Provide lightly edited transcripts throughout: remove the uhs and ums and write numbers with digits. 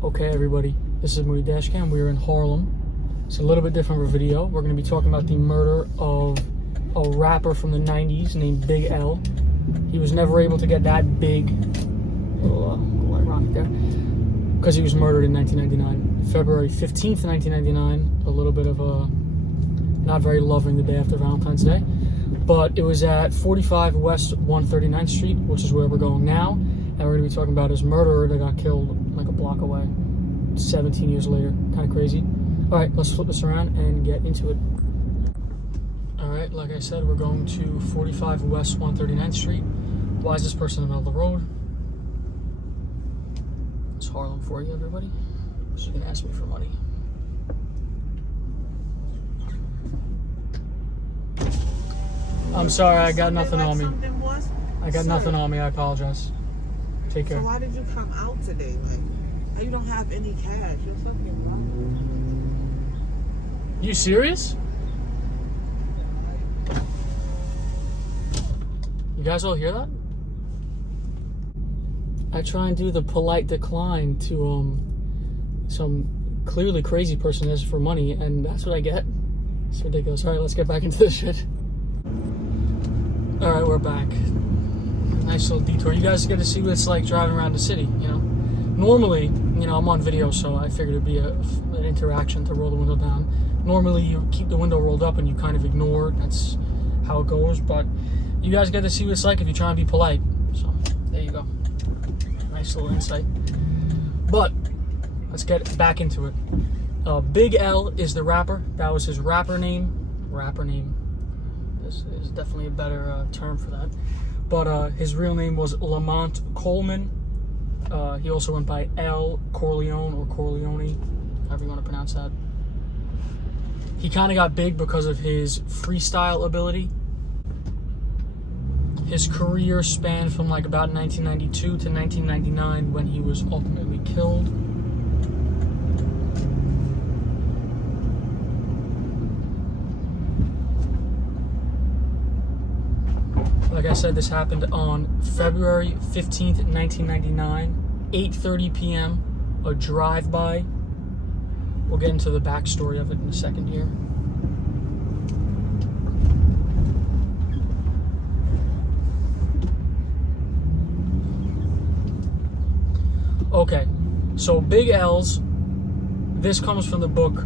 Okay, everybody, this is mooneydashcam. We're in Harlem. It's a little bit different of a video. We're going to be talking about the murder of a rapper from the 90s named Big L. He was never able to get that big, a little ironic there, because he was murdered in 1999. February 15th, 1999, a little bit of a not very loving the day after Valentine's Day. But it was at 45 West 139th Street, which is where we're going now. And we're going to be talking about his murderer that got killed like a block away 17 years later. Kind of crazy. All right, let's flip this around and get into it. All right, like I said, we're going to 45 West 139th Street. Why is this person in the middle of the road? It's Harlem for you, everybody. She's going to ask me for money. I'm sorry, I got nothing on me. I got nothing on me, I apologize. Take care. So why did you come out today? Like, you don't have any cash or something, right? You serious? You guys all hear that? I try and do the polite decline to some clearly crazy person asks for money, and that's what I get. It's ridiculous. All right, let's get back into this shit. All right, we're back. Nice little detour. You guys get to see what it's like driving around the city, you know. Normally, you know, I'm on video, so I figured it'd be an interaction to roll the window down. Normally, you keep the window rolled up and you kind of ignore it. That's how it goes. But you guys get to see what it's like if you try and be polite. So, there you go. Nice little insight. But, let's get back into it. Big L is the rapper. That was his rapper name. This is definitely a better term for that. But his real name was Lamont Coleman. He also went by L. Corleone or Corleone, however you want to pronounce that. He kind of got big because of his freestyle ability. His career spanned from like about 1992 to 1999 when he was ultimately killed. Like I said, this happened on February 15th, 1999, 8:30 p.m., a drive-by. We'll get into the backstory of it in a second here. Okay, so Big L's, this comes from the book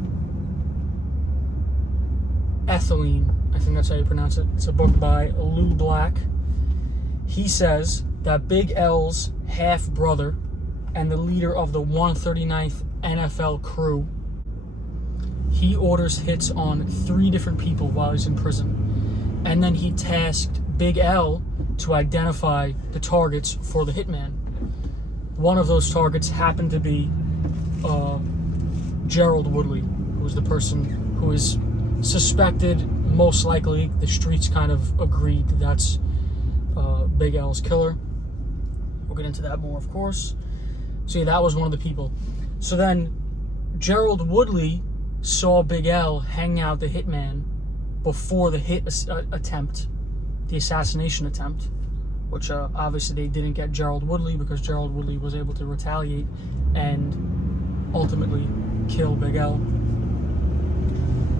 Ethylene. I think that's how you pronounce it. It's a book by Lou Black. He says that Big L's half-brother and the leader of the 139th NFL crew, he orders hits on 3 different people while he's in prison. And then he tasked Big L to identify the targets for the hitman. One of those targets happened to be Gerald Woodley, who was the person who is suspected. Most likely, the streets kind of agreed that that's Big L's killer. We'll get into that more, of course. So yeah, that was one of the people. So then, Gerald Woodley saw Big L hang out the hitman before the attempt, the assassination attempt, which obviously they didn't get Gerald Woodley because Gerald Woodley was able to retaliate and ultimately kill Big L.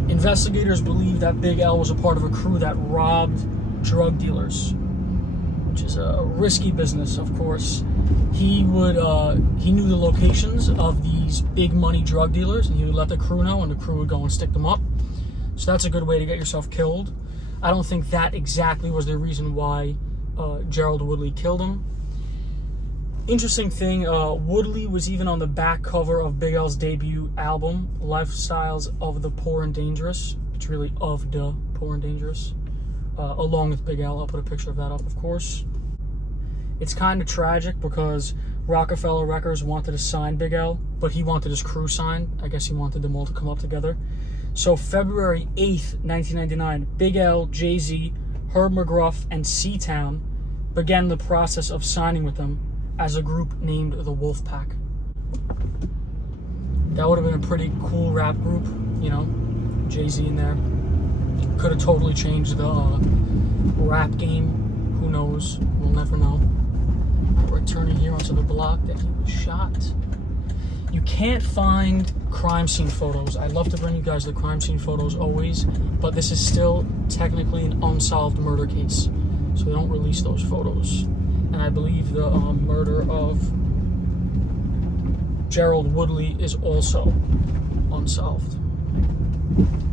Investigators believe that Big L was a part of a crew that robbed drug dealers, which is a risky business, of course. He knew the locations of these big money drug dealers, and he would let the crew know, and the crew would go and stick them up. So that's a good way to get yourself killed. I don't think that exactly was the reason why Gerald Woodley killed him. Interesting thing, Woodley was even on the back cover of Big L's debut album, Lifestyles of the Poor and Dangerous. It's really of the Poor and Dangerous. Along with Big L, I'll put a picture of that up, of course. It's kind of tragic because Rockefeller Records wanted to sign Big L, but he wanted his crew signed. I guess he wanted them all to come up together. So February 8th, 1999, Big L, Jay-Z, Herb McGruff, and C-Town began the process of signing with them as a group named the Wolfpack. That would have been a pretty cool rap group, you know, Jay-Z in there. Could have totally changed the rap game. Who knows? We'll never know. We're turning here onto the block that he was shot. You can't find crime scene photos. I love to bring you guys the crime scene photos always, but this is still technically an unsolved murder case, so they don't release those photos. And I believe the murder of Gerald Woodley is also unsolved.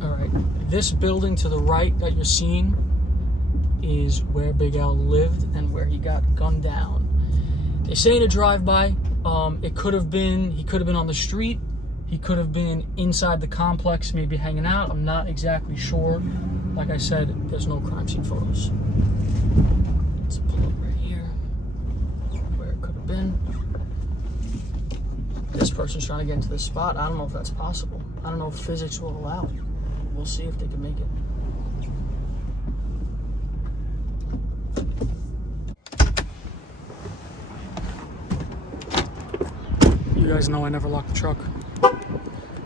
All right, this building to the right that you're seeing is where Big Al lived and where he got gunned down. They say in a drive-by, he could have been on the street, he could have been inside the complex, maybe hanging out. I'm not exactly sure. Like I said, there's no crime scene photos. Let's pull up right here, where it could have been. This person's trying to get into this spot. I don't know if that's possible. I don't know if physics will allow it. We'll see if they can make it. You guys know I never lock the truck.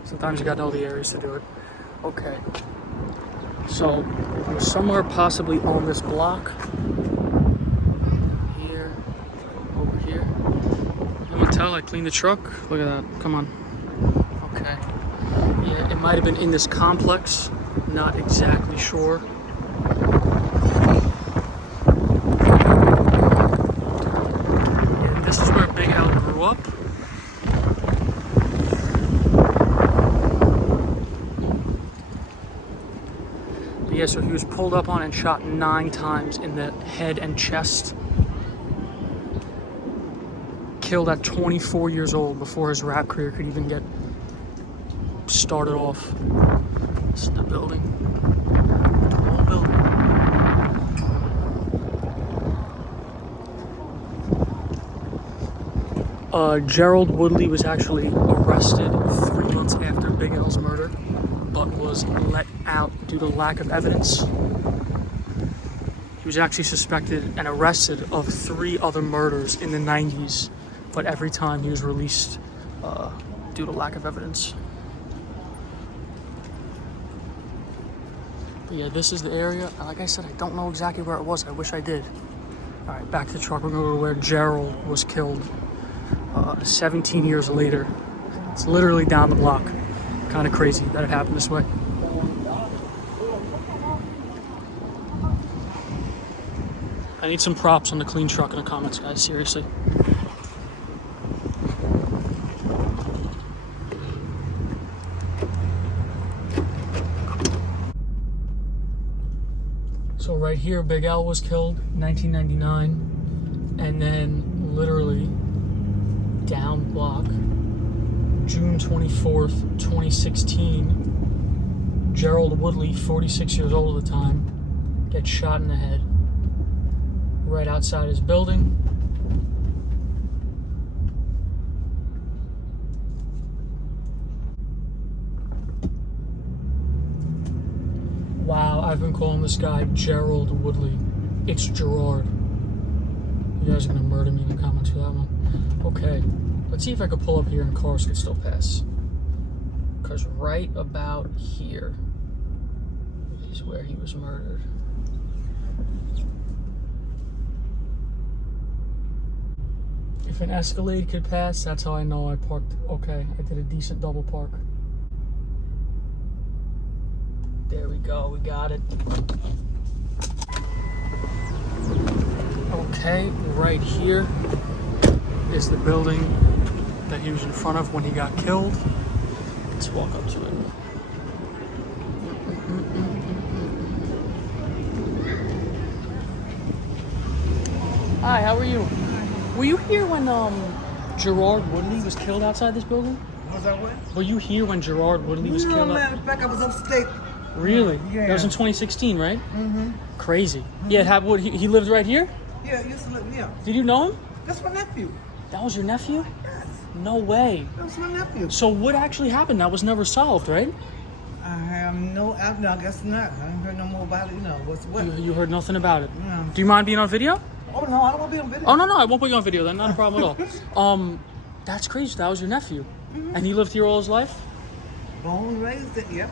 Sometimes you gotta know the areas to do it. Okay. So, it was somewhere possibly on this block. Here. Over here. You can tell I cleaned the truck. Look at that. Come on. Okay. Yeah, it might have been in this complex. Not exactly sure. Yeah, this is where Big Al grew up. Yeah, so he was pulled up on and shot 9 times in the head and chest. Killed at 24 years old before his rap career could even get started off. This is the building. The whole building. Gerald Woodley was actually arrested 3 months after Big Al's murder, but was let out due to lack of evidence. He was actually suspected and arrested of 3 other murders in the 90s, but every time he was released due to lack of evidence. But yeah, this is the area. Like I said, I don't know exactly where it was. I wish I did. All right, back to the truck. We're going to go to where Gerald was killed 17 years later. It's literally down the block. Kind of crazy that it happened this way. I need some props on the clean truck in the comments, guys. Seriously. So right here, Big Al was killed 1999, and then literally down block, June 24th, 2016, Gerald Woodley, 46 years old at the time, gets shot in the head right outside his building. Wow, I've been calling this guy Gerald Woodley. It's Gerard. You guys are gonna murder me in the comments for that one. Okay, let's see if I could pull up here and cars could still pass. Because right about here is where he was murdered. If an Escalade could pass, that's how I know I parked. Okay, I did a decent double park. There we go, we got it. Okay, right here is the building that he was in front of when he got killed. Let's walk up to it. Hi, how are you? Were you here when Gerald Woodley was killed outside this building? Was that what? Were you here when Gerald Woodley was killed? No, man, back I was upstate. Really? Yeah. That was in 2016, right? Mm-hmm. Crazy. Mm-hmm. Yeah, he lived right here? Yeah, he used to live, yeah. Did you know him? That's my nephew. That was your nephew? Yes. No way. That was my nephew. So what actually happened? That was never solved, right? I have no, I guess not. I haven't heard no more about it, you know. What's what? You heard nothing about it? No. Do you mind being on video? Oh, no, I don't want to be on video. Oh, no, I won't put you on video then. Not a problem at all. That's crazy. That was your nephew. Mm-hmm. And he lived here all his life? Born and raised it, yep.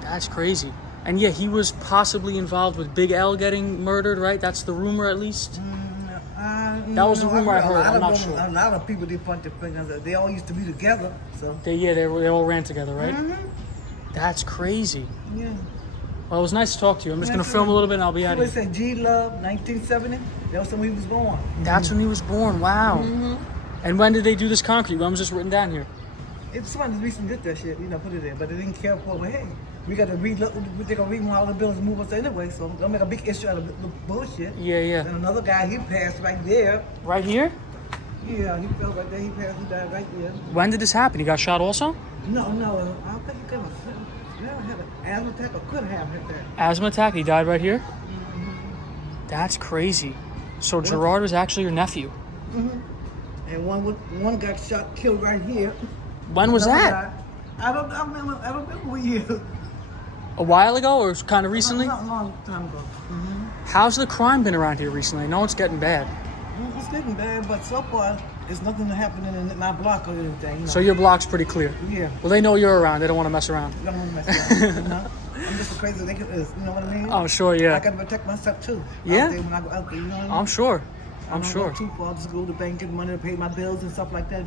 That's crazy. And yeah, he was possibly involved with Big L getting murdered, right? That's the rumor, at least? That was the rumor I A heard. lot I'm of not them- sure. A lot of people, they point their fingers at. They all used to be together, so. They all ran together, right? That's crazy. Yeah. Well, it was nice to talk to you. I'm just gonna film a little bit and I'll be out of Somebody here. said G Love, 1970. That was when he was born. That's when he was born. Wow. And when did they do this concrete? When was this written down here? It's somebody recently did that shit, put it there, but they didn't care for it. But hey, we got to read. They're gonna read all the bills and move us anyway, so don't make a big issue out of the bullshit. Yeah. And another guy, he passed right there. Right here? Yeah, he fell right there. He passed. He died right there. When did this happen? He got shot also? No. I think he got had an asthma attack or could have had that. Asthma attack. He died right here? That's crazy. So Gerard was actually your nephew. And one got shot, killed right here. When was Another that? guy- I don't remember what year. A while ago or kind of recently? Not a long time ago. How's the crime been around here recently? I know it's getting bad. It's getting bad, but so far, it's nothing happening in my block or anything. So your block's pretty clear. Yeah. Well, they know you're around. They don't want to mess around. I don't want to mess around. I'm just as crazy as they is. You know what I mean? I'm sure, I yeah. gotta protect myself too. Yeah? Out there when I go out there, you know what I mean? I'm sure. I I'm don't sure. go too far, just go to the bank, get money to pay my bills and stuff like that,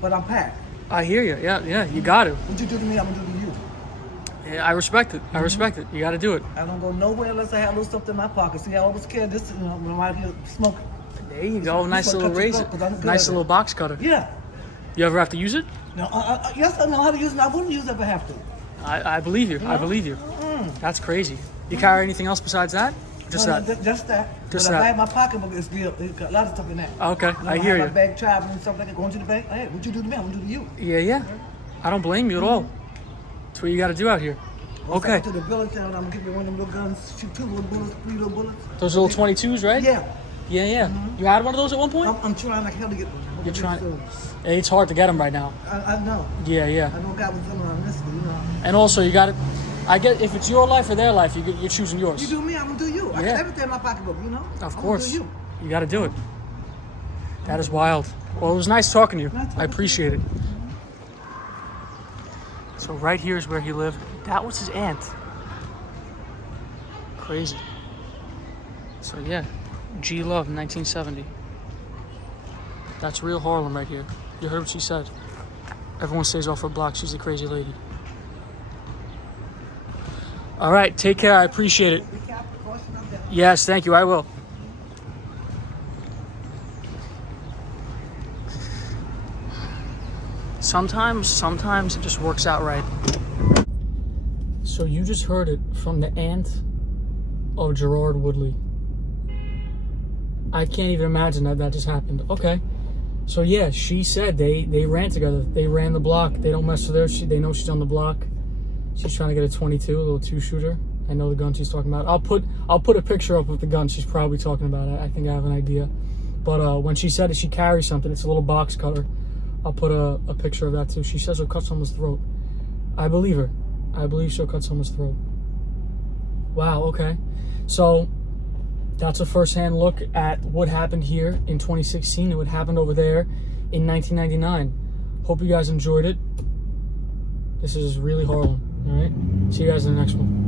But I'm packed. I hear you. Yeah. You got to. What you do to me, I'm gonna do to you. Yeah, I respect it. I respect it. You got to do it. I don't go nowhere unless I have a little stuff in my pocket. See, I always carry this, when I'm out here smoking. There you go. Nice This one little cut your razor. throat 'cause I'm good Nice at it. little box cutter. Yeah. You ever have to use it? No, yes, I know how to use it. I wouldn't use it if I have to. I believe you. I believe you. That's crazy. You carry anything else besides that? Just No, that. Just that. Just but that. I have my pocketbook. It's got a lot of stuff in that. Okay, I hear have you. my bag traveling and stuff like that. Going to the bank. Hey, what you do to me, I'm gonna do to you. Yeah. I don't blame you at all. That's what you got to do out here. Once I Okay. get to the village town, I'm gonna give you one of them little guns. Shoot 2 little bullets, 3 little bullets. Those little 22s, right? Yeah. Yeah. You had one of those at one point? I'm trying like hell to get one. Hope You're I get trying. soon. It's hard to get them right now. I know. Yeah. I know God was coming on this, And also, you got to. I get if it's your life or their life, you're choosing yours. You do me, I'm gonna do you. I Yeah. got everything in my pocketbook, Of I'm course. gonna do you. You got to do it. That is wild. Well, it was nice talking to you. Nice talking I to appreciate it. So right here is where he lived. That was his aunt. Crazy. So yeah, G Love, 1970. That's real Harlem right here. You heard what she said. Everyone stays off her block. She's a crazy lady. All right, take care. I appreciate it. Be careful, caution out there. Yes, thank you. I will. Sometimes it just works out right. So you just heard it from the aunt of Gerald Woodley. I can't even imagine that just happened. Okay. So yeah, she said they ran together. They ran the block. They don't mess with her. They know she's on the block. She's trying to get a 22, a little 2-shooter. I know the gun she's talking about. I'll put a picture up of the gun she's probably talking about. I think I have an idea. But when she said that she carries something, it's a little box cutter. I'll put a picture of that too. She says she'll cut someone's throat. I believe her. I believe she'll cut someone's throat. Wow, okay. So that's a first-hand look at what happened here in 2016 and what happened over there in 1999. Hope you guys enjoyed it. This is really Harlem, all right? See you guys in the next one.